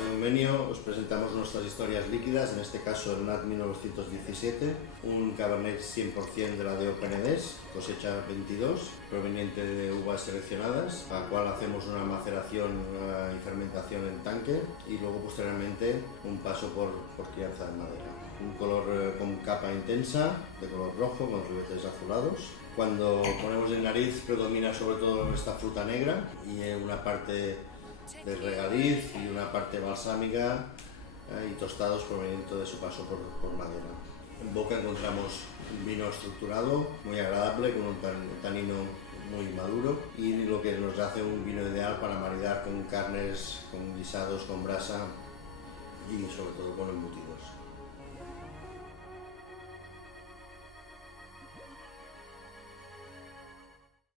De Eumenio os presentamos nuestras historias líquidas, en este caso el NAT 1917, un Cabernet 100% de la DO Penedès, cosecha 22, proveniente de uvas seleccionadas, a la cual hacemos una maceración y fermentación en tanque y luego posteriormente un paso por crianza de madera. Un color con capa intensa, de color rojo, con ribetes azulados. Cuando ponemos en nariz predomina sobre todo esta fruta negra y una parte de regaliz y una parte balsámica y tostados provenientes de su paso por madera. En boca encontramos un vino estructurado, muy agradable, con un tanino muy maduro y lo que nos hace un vino ideal para maridar con carnes, con guisados, con brasa y sobre todo con embutidos.